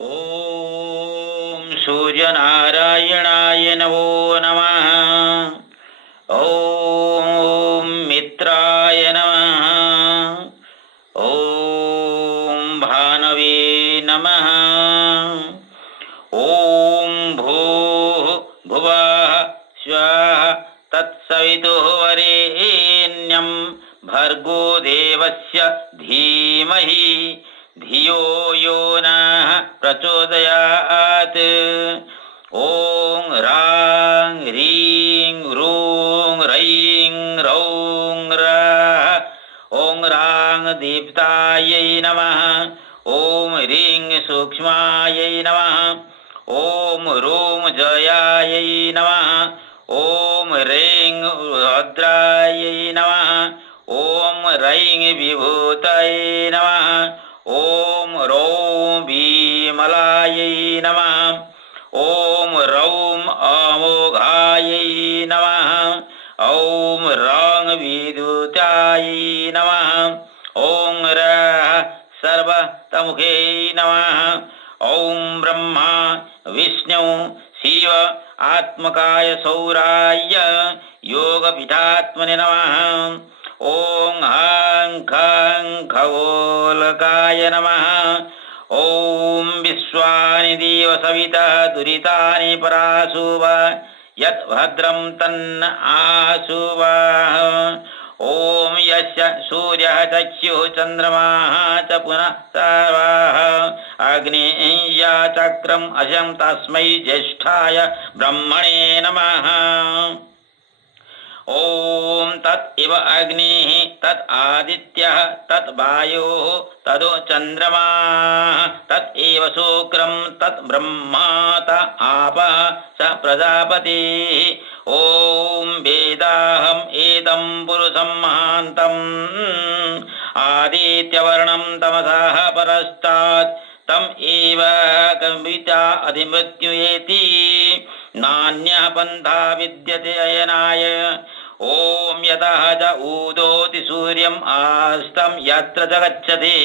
ಓಂ ಸೂರ್ಯನಾರಾಯಣಾಯ ನಮೋ ನಮಃ. ಓಂ ಮಿತ್ರಾಯ ನಮಃ. ಓಂ ಭಾನವೇ ನಮಃ. ಓಂ ಭೂಃ ಭುವಃ ಸ್ವಃ ತತ್ಸವಿತುರ್ವರೆಣ್ಯಂ ಭರ್ಗೋ ದೇವಸ್ಯ ಧೀಮಹಿ ಧಿಯೋ ಯೋ ನಃ ಪ್ರಚೋದಯಾತ್. ಓಂ ರಾಂ ಹ್ರೀಂ ರೂಂ ರೈಂ ರೌಂ ರಃ. ಓಂ ರಾಂ ದೀಪ್ತಾಯೈ ನಮಃ. ಓಂ ಹ್ರೀಂ ಸೂಕ್ಷ್ಮಾಯೈ ನಮಃ. ಓಂ ರೂಂ ಜಯಾಯೈ ನಮಃ. ಓಂ ರೇಂ ಭದ್ರಾಯೈ ನಮಃ. ಓಂ ರೈಂ ವಿಭೂತಯೇ ನಮಃ. ಓಂ ರೌಂ ಭೀಮಲಾಯೈ ನಮಃ. ಓಂ ರೌಂ ಅಮೋಘಾಯೈ ನಮಃ. ಓಂ ರಾಂ ವಿದ್ಯುತಾಯೈ ನಮಃ. ಓಂ ರಃ ಸರ್ವತಮುಖೇ ನಮಃ. ಓಂ ಬ್ರಹ್ಮ ವಿಷ್ಣು ಶಿವ ಆತ್ಮಕಾಯ ಸೌರಾಯ ಯೋಗಪೀಠಾತ್ಮನೆ ನಮಃ. ಓಂ ಹಾಂ ಖಾಂ ಖಗೋಲಕಾಯ ನಮಃ. ಓಂ ವಿಶ್ವಾನಿ ದೇವ ಸವಿತಾ ದುರಿತಾನಿ ಪರಾಸುವ ಯತ್ ಭದ್ರಂ ತನ್ನ ಆಸುವ. ಓಂ ಯಸ್ಯ ಸೂರ್ಯಃ ಚಕ್ಷುಃ ಚಂದ್ರಮಾಃ ಚ ಪುನಃ ಸರ್ವಾಃ ಅಗ್ನೇಯ ಚಕ್ರಂ ಅಶಂ ತಸ್ಮೈ ಜ್ಯೇಷ್ಠಾಯ ಬ್ರಹ್ಮಣೇ ನಮಃ. ಓಂ ತತ್ ಇವ ಅಗ್ನಿಃ ತತ್ ಆದಿತ್ಯಃ ತತ್ ವಾಯುಃ ತದೋ ಚಂದ್ರಮಾಃ ತತ್ ಏವ ಶುಕ್ರಂ ತತ್ ಬ್ರಹ್ಮಾ ತ ಆಪಃ ಸ ಪ್ರಜಾಪತಿಃ. ಓಂ ವೇದಾಹಂ ಏತಂ ಪುರುಷಂ ಮಹಾಂತಂ ಆದಿತ್ಯವರ್ಣಂ ತಮಸಃ ಪರಸ್ತಾತ್ ತಂ ಏವ ಕವಿತಾ ಅಧಿಮೃತ್ಯುಯೇತಿ ನಾನ್ಯಃ ಪಂಥಾ ವಿದ್ಯತೆ ಅಯನಾಯ. ಓಂ ಯತಃ ಚ ಊದೋತಿ ಸೂರ್ಯಂ ಆಸ್तं ಯತ್ರ ಚ ಗಚ್ಚತಿ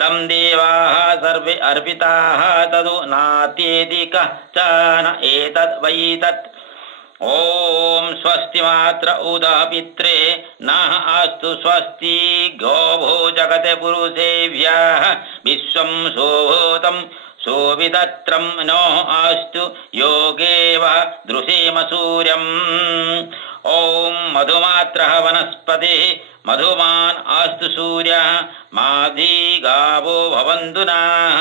तं ದೇವಾಃ ಸರ್ವೇ ಅರ್ಪಿತಾಃ ತದು ನಾತ್ಯೇತಿ ಕಶ್ಚನ ಏತದ್ ವೈ ತತ್. ಓಂ ಸ್ವಸ್ತಿ ಮಾತ್ರ ಉದಃ ಪಿತ್ರೆ ನಃ ಅಸ್ತು ಸ್ವಸ್ತಿ ಗೋಭೋ ಜಗತೆ ಪುರುಷೇಭ್ಯಃ ವಿಶ್ವಂ ಶೋಭೂತಂ ಶೋಭಿತತ್ರಂ ನೋ ಅಸ್ತು ಯೋಗೇವ ದೃಶೇಮ ಸೂರ್ಯಂ. ಓಂ ಮಧುಮಾತ್ರಃ ವನಸ್ಪತಿಃ ಮಧುಮಾನ್ ಅಸ್ತು ಸೂರ್ಯಃ ಮಾಧಿ ಗಾವೋ ಭವಂತು ನಃ.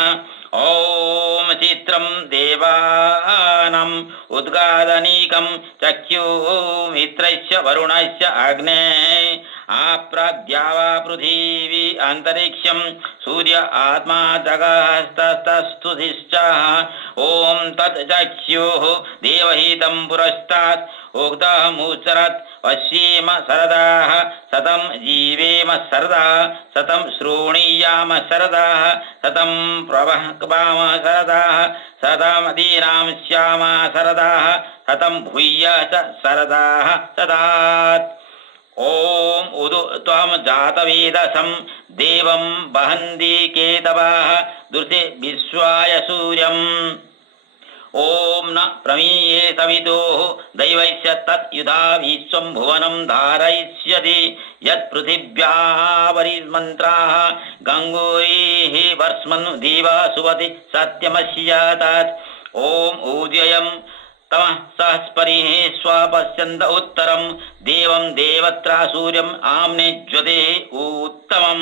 ಓಂ ಚಿತ್ರಂ ದೇವಾನಾಂ ಉದ್ಗಾದನೀಕಂ ಚಕ್ಷುಃ ಮಿತ್ರಸ್ಯ ವರುಣಸ್ಯ ಅಗ್ನೇಃ ಆಪ್ರಾದ್ಯಾವಾ ಪೃಥಿವೀ ಅಂತರಿಕ್ಷಂ ಸೂರ್ಯ ಆತ್ಮಾ ಜಗಸ್ತಸ್ತಸ್ತುಧಿಶ್ಚಃ. ಓಂ ತತ್ ಚಕ್ಷುಃ ದೇವಹಿತಂ ಪುರಸ್ತಾತ್ ಉಕ್ತಮುಚ್ಚರತ್ ಪಶ್ಯೇಮ ಸರದಾಃ ಸತಂ ಜೀವೇಮ ಸರದಾ ಸತಂ ಶೃಣೀಯಾಮ ಸರದಾಃ ಸತಂ ಪ್ರವಹ್ವಾಮ ಸರದಾಃ ಸತಂ ದೀನಾಂ ಸ್ಯಾಮ ಸರದಾಃ ಸತಂ ಭೂಯ ಚ ಸರದಾಃ ಸದಾತ್. ಓಂ ಉದು ತ್ವಂ ಜಾತವೇದಸಂ ದೇವಂ ವಹಂತಿ ಕೇತವಃ ದೃಶೆ ವಿಶ್ವಾಯ ಸೂರ್ಯಂ. ಓಂ ನ ಪ್ರಮೀಯೇ ಸವಿತೋಃ ದೈವಸ್ಯ ತತ್ ಯುಧಾ ವಿಶ್ವಂ ಭುವನಂ ಧಾರಯಿಷ್ಯತಿ ಯತ್ ಪೃಥಿವ್ಯಾಪರಿಮಂತ್ರಾಃ ಗಂಗೋರೀಃ ವರ್ಷ್ಮನ್ ದಿವಾ ಸುವತಿ ಸತ್ಯಮಸ್ಯ ತತ್. ಓಂ ಊದ್ಯಯಂ ತಮಃ ಸಹಸ್ಪರಿಃ ಸ್ವಪಶ್ಯಂತ ಉತ್ತರಂ ದೇವಂ ದೇವತ್ರ ಸೂರ್ಯಂ ಆಮ್ನೆ ಜ್ಯೋತಿಃ ಉತ್ತಮಂ.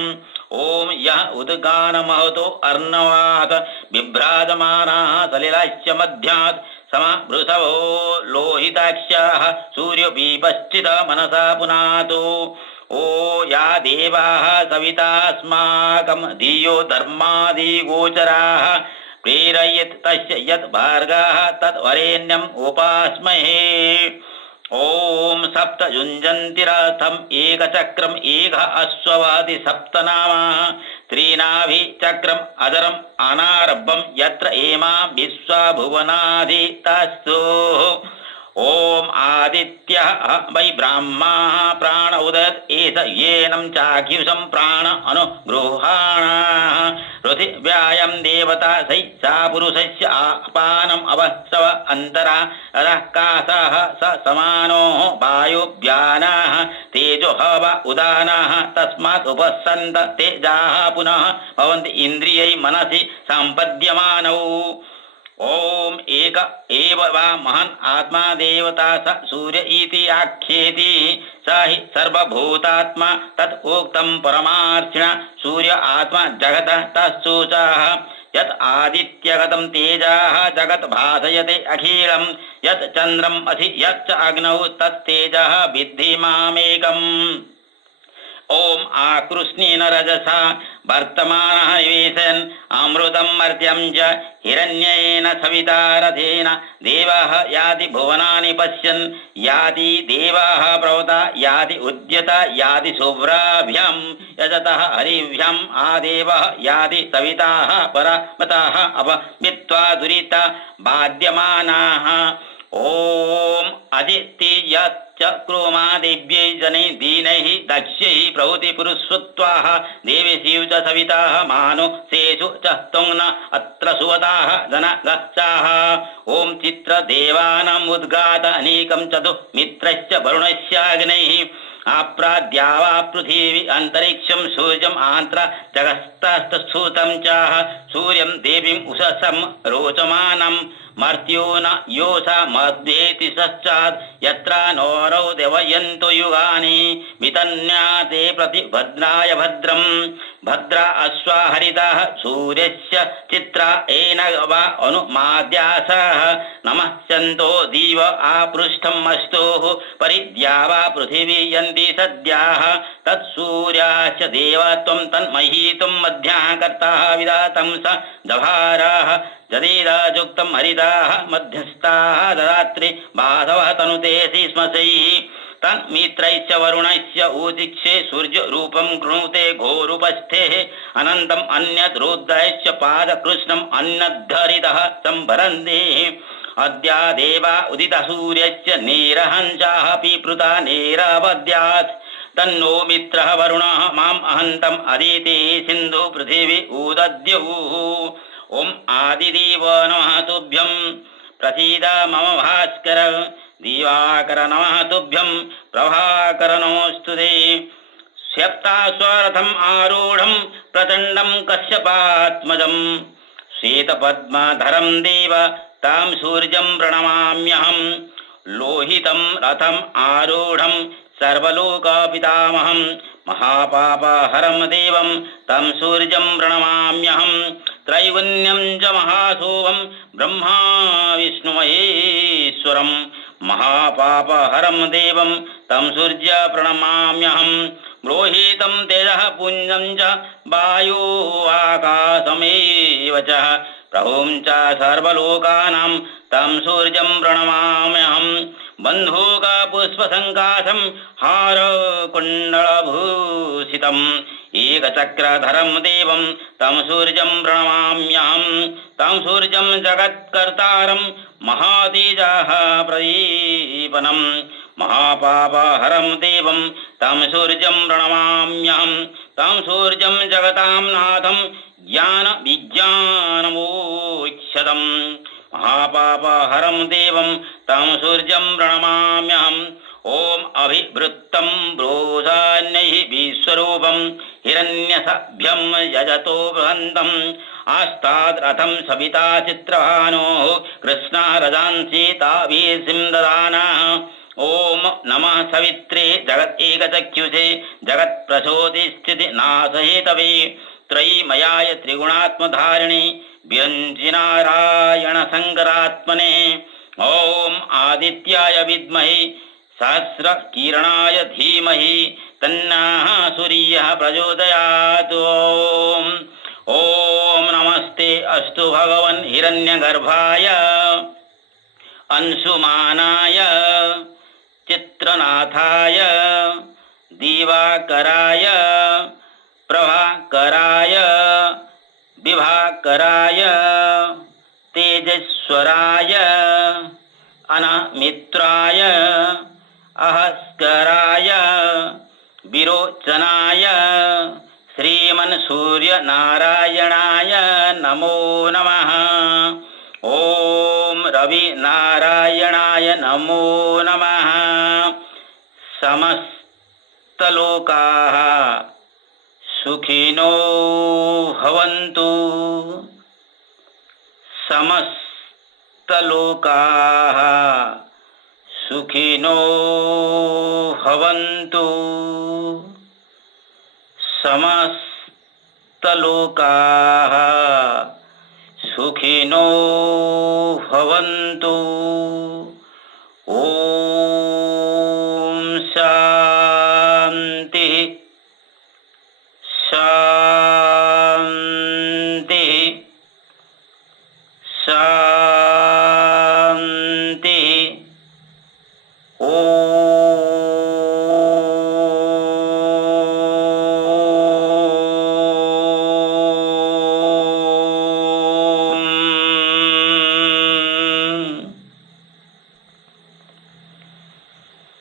ಓಂ ಯಃ ಉದ್ಗಾನಮಹತೋ ಅರ್ಣವಾತ್ ಬಿಭ್ರಾಜಮಾನಾಃ ಸಲಿಲಸ್ಯ ಮಧ್ಯಾತ್ ಸಮ ವೃಷಭೋ ಲೋಹಿತಾಕ್ಷಾಃ ಸೂರ್ಯೋಪೀಪಶ್ಚಿತ ಮನಸಾ ಪುನಾತು. ಓ ಯಾ ದೇವಾಃ ಸವಿತಾಸ್ಮಾಕಂ ಧಿಯೋ ಧರ್ಮಾದಿಗೋಚರಾಃ ಪ್ರೇರಯೇತ್ ತಸ್ಯ ಯತ್ ಭಾರ್ಗಃ ತತ್ ವರೇಣ್ಯಂ ಉಪಾಸ್ಮಹೇ. ಓಂ ಸಪ್ತ ಯುಂಜಂತಿ ರಥಂ ಏಕಚಕ್ರಂ ಏಕ ಅಶ್ವವಾದಿ ಸಪ್ತನಾಮಃ ತ್ರೀನಾಭಿ ಚಕ್ರಂ ಅದರಂ ಅನಾರಭಂ ಯತ್ರ ಏಮಾ ವಿಶ್ವಭುವನಾಧಿ ತಸ್ತು. ओम आदित्य वै ब्राह्मा प्राण उदयत् एष येनं चाख्युषं प्राण अनुगृहाण पृथिव्यायां देवता सैसा पुरुषस्य आपानम् अवसव अन्तरा रकाशः स समानो वायुव्यानाः तेजो हव उदानाः तस्मात् उपसन्त तेजाः पुनः भवन्ति इन्द्रियै मनसि सम्पद्यमानौ ओम एक एव वा महन् आत्मा देवता स सूर्य इति आख्येति स हि सर्वभूतात्मा तत् उक्तं परमार्थिना सूर्य आत्मा जगतः तत्सूचः यत् आदित्यगतं तेजाः जगत् भासयते अखिलं यत् चन्द्रम् अधि यच्च अग्नौ तत्तेजः विद्धि मामेकम् ओम आकृष्णेन रजसा वर्तमानः निवेशयन् अमृतं मर्त्यं च हिरण्येन सविता रथेन देवाः याति भुवनानि पश्यन् याति देवाः प्रवता याति उद्यता याति शुभ्राभ्यां यजतः हरिभ्याम् आदेवः याति सविताः परामताः अपवित्वा दुरिता बाध्यमानाः ओम अदिति चक्रोमा देव्यै जनै दीनैः दक्ष्यैः प्रभृति पुरुषत्वाः देवेषु च सविताः मानुषेषु च त्वं न अत्र सुवताः जनगच्छाः ओम चित्रदेवानाम् उद्गात अनेकं चतुर्मित्रश्च वरुणस्याग्नैः आप्राद्यावा पृथिवी अंतरिक्षं सूर्यम् आन्त्र जगस्तस्थूतं चाह सूर्यं देवीम् उषसं रोचमानं मर्त्यो न योषा मध्येति सश्चात् यत्र नोरौ देवयन्तो युगानि वितन्या ते प्रतिभद्राय भद्रं भद्रा अश्वा हरितः सूर्यस्य चित्रा एन वा अनुमाद्यासः नमस्यन्तो दिव आपृष्ठम् अस्तोः परिद्यावा पृथिवी यन्ति सद्याः तत्सूर्यास्य देवत्वं तन्महीतुं मध्याः कर्ताः विधातं स दभाराः जदीराजुक्तं हरिताः मध्यस्थाः ददात्रि बाधवः तनुतेऽसि स्मसैः तन्मित्रैश्च वरुणैश्च ऊदिक्षे सूर्यरूपं कृणुते घोरुपस्थेः अनन्तम् अन्यत् रुद्रैश्च पादकृष्णम् अन्यद्धरितः सम्भरन्ति अद्या देवा उदितः सूर्यश्च नेरहंसाः पीपृता नेरावद्यात् तन्नो मित्रः वरुणः माम् अहन्तम् अदिति सिन्धु पृथिवी उदद्युः ओम आदिदेव नमः तुभ्यं प्रसीद मम भास्कर दिवाकर नमः तुभ्यं प्रभाकर नमोस्तुते सप्ताश्वरथम् आरूढं प्रचण्डं कश्यपात्मजं श्वेतपद्मधरं देव तां सूर्यं प्रणमाम्यहं लोहितं रथम् आरूढं सर्वलोकपितामहं महापापहरं देवं तं सूर्यं प्रणमाम्यहं त्रैवन्यं च महाशोभं ब्रह्मा विष्णुमहेश्वरं महापापहरं देवं तं सूर्य प्रणमाम्यहं लोहितं तेजः पुञ्जं च वायो आकाशमेव च प्रभुं च सर्वलोकानां तं सूर्यं प्रणमाम्यहं बन्धूकपुष्पसङ्काशं हारकुण्डलभूषितम् एकचक्रधरं देवं तं सूर्यं प्रणमाम्यहं तं सूर्यं जगत्कर्तारं महातेजः प्रदीपनं महापापहरं देवं तं सूर्यं प्रणमाम्यहं तं सूर्यं जगतां नाथं ज्ञानविज्ञानमोक्षदं महापापहरं देवं तं सूर्यं प्रणमाम्यहं ओम अभिवृत्तं ब्रोधान्यैः विश्वरूपं हिरण्यसभ्यं यजतो बृहन्तम् आस्ताद्रथं सविता चित्रभानोः कृष्णा रजांसि तावीसिं ददानाः ओम नमः सवित्रे जगत् एकचक्षुषे जगत्प्रचोदिस्थितिनाशहेतवे त्रयीमयाय त्रिगुणात्मधारिणे व्यञ्जिनारायणशङ्करात्मने ओम आदित्याय विद्महे सहस्रकिरणाय धीमहि तन्नः सूर्यः प्रचोदयात् ओम नमस्ते अस्तु भगवन् हिरण्यगर्भाय अंशुमानाय चित्रनाथाय दिवाकराय प्रभाकराय विभाकराय तेजस्वराय अनामिराय मित्राय अहस्कराय विरोचनाय श्रीमन्सूर्यनारायणाय नमो नमः। ॐ रविनारायणाय नमो नमः। समस्तलोकाः सुखिनो भवन्तु। समस्तलोकाः सुखिनो भवन्तु। समस्तलोकाः सुखिनो भवन्तु। ॐ शान्तिः शान्तिः शान्तिः।